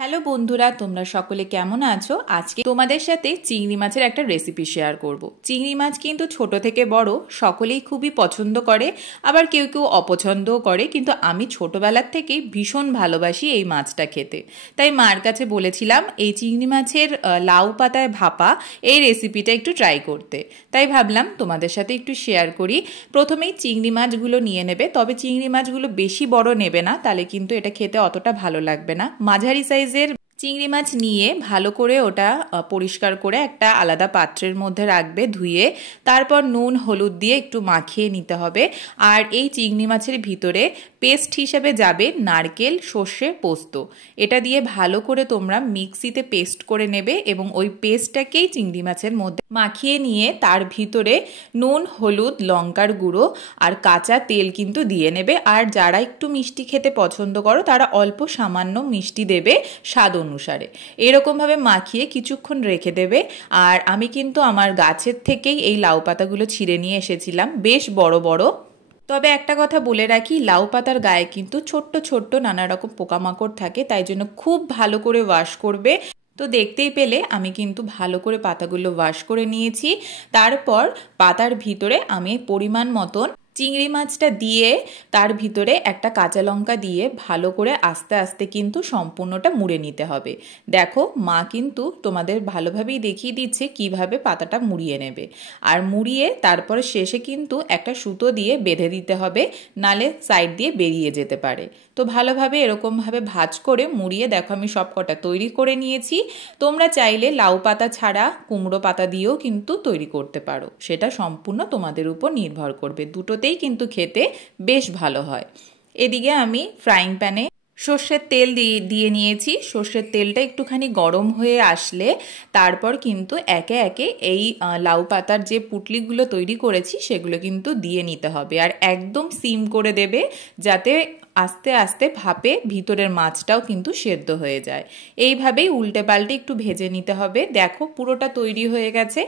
Hello বন্ধুরা, তোমরা সকলে কেমন আছো? আজকে তোমাদের সাথে চিংড়ি মাছের একটা রেসিপি শেয়ার করব। চিংড়ি মাছ কিন্তু ছোট থেকে বড় সকলেই খুবই পছন্দ করে, আবার কেউ কেউ অপছন্দও করে, কিন্তু আমি ছোটবেলার থেকেই ভীষণ ভালোবাসি এই মাছটা খেতে। তাই মার কাছে বলেছিলাম এই চিংড়ি মাছের লাউ পাতায় ভাপা এই রেসিপিটা একটু ট্রাই করতে। তাই ভাবলাম তোমাদের সাথে একটু শেয়ার করি। প্রথমেই চিংড়ি মাছগুলো নিয়ে নেবে, তবে চিংড়ি মাছগুলো বেশি বড় নেবে না, তাহলে কিন্তু এটা খেতে অতটা ভালো লাগবে না। মাঝারি সাইজের চিংড়ি মাছ নিয়ে ভালো করে ওটা পরিষ্কার করে একটা আলাদা পাত্রের মধ্যে রাখবে ধুয়ে। তারপর নুন হলুদ দিয়ে একটু মাখিয়ে নিতে হবে। আর এই চিংড়ি মাছের ভিতরে পেস্ট হিসেবে যাবে নারকেল, সর্ষে, পোস্ত। এটা দিয়ে ভালো করে তোমরা মিক্সিতে পেস্ট করে নেবে এবং ওই পেস্টটাকেই চিংড়ি মাছের মধ্যে মাখিয়ে নিয়ে তার ভিতরে নুন, হলুদ, লঙ্কার গুঁড়ো আর কাঁচা তেল কিন্তু দিয়ে নেবে। আর যারা একটু মিষ্টি খেতে পছন্দ করো তারা অল্প সামান্য মিষ্টি দেবে স্বাদ অনুসারে। এরকমভাবে মাখিয়ে কিছুক্ষণ রেখে দেবে। আর আমি কিন্তু আমার গাছের থেকেই এই লাউ পাতাগুলো ছিঁড়ে নিয়ে এসেছিলাম, বেশ বড় বড়। তবে একটা কথা বলে রাখি, লাউ পাতার গায়ে কিন্তু ছোট্ট ছোট্ট নানা রকম পোকামাকড় থাকে, তাই জন্য খুব ভালো করে ওয়াশ করবে। তো দেখতেই পেলে আমি কিন্তু ভালো করে পাতাগুলো ওয়াশ করে নিয়েছি। তারপর পাতার ভিতরে আমি পরিমাণ মতন চিংড়ি মাছটা দিয়ে তার ভিতরে একটা কাঁচা লঙ্কা দিয়ে ভালো করে আস্তে আস্তে কিন্তু সম্পূর্ণটা মুড়ে নিতে হবে। দেখো, মা কিন্তু তোমাদের ভালোভাবেই দেখিয়ে দিচ্ছে কিভাবে পাতাটা মুড়িয়ে নেবে। আর মুড়িয়ে তারপরে শেষে কিন্তু একটা সুতো দিয়ে বেঁধে দিতে হবে, নালে সাইড দিয়ে বেরিয়ে যেতে পারে। তো ভালোভাবে এরকমভাবে ভাঁজ করে মুড়িয়ে দেখো আমি সব কটা তৈরি করে নিয়েছি। তোমরা চাইলে লাউ পাতা ছাড়া কুমড়ো পাতা দিয়েও কিন্তু তৈরি করতে পারো, সেটা সম্পূর্ণ তোমাদের উপর নির্ভর করবে। দুটোতেই কিন্তু খেতে বেশ ভালো হয়। এদিকে আমি ফ্রাইং প্যানে সর্ষের তেল দিয়ে নিয়েছি। সর্ষের তেলটা একটুখানি গরম হয়ে আসলে তারপর কিন্তু একে একে এই লাউ পাতার যে পুটলিগুলো তৈরি করেছি সেগুলো কিন্তু দিয়ে নিতে হবে। আর একদম সিম করে দেবে, যাতে আস্তে আস্তে ভাপে ভিতরের মাছটাও কিন্তু সেদ্ধ হয়ে যায়। এইভাবেই উল্টে পাল্টে একটু ভেজে নিতে হবে। দেখো পুরোটা তৈরি হয়ে গেছে।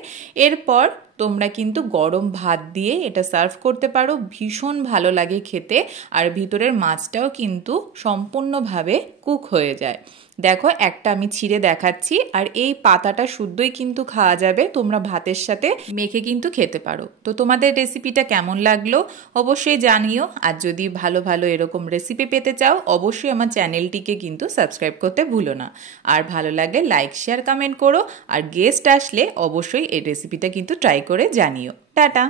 এরপর তোমরা কিন্তু গরম ভাত দিয়ে এটা সার্ভ করতে পারো, ভীষণ ভালো লাগে খেতে। আর ভিতরের মাছটাও কিন্তু সম্পূর্ণভাবে কুক হয়ে যায়। দেখো একটা আমি ছিঁড়ে দেখাচ্ছি। আর এই পাতাটা শুদ্ধই কিন্তু খাওয়া যাবে, তোমরা ভাতের সাথে মেখে কিন্তু খেতে পারো। তো তোমাদের রেসিপিটা কেমন লাগলো অবশ্যই জানিও। আর যদি ভালো ভালো এরকম রেসিপি পেতে চাও অবশ্যই আমার চ্যানেলটিকে কিন্তু সাবস্ক্রাইব করতে ভুলো না। আর ভালো লাগলে লাইক, শেয়ার, কমেন্ট করো। আর গেস্ট আসলে অবশ্যই এই রেসিপিটা কিন্তু ট্রাই করে জানিও। টাটা।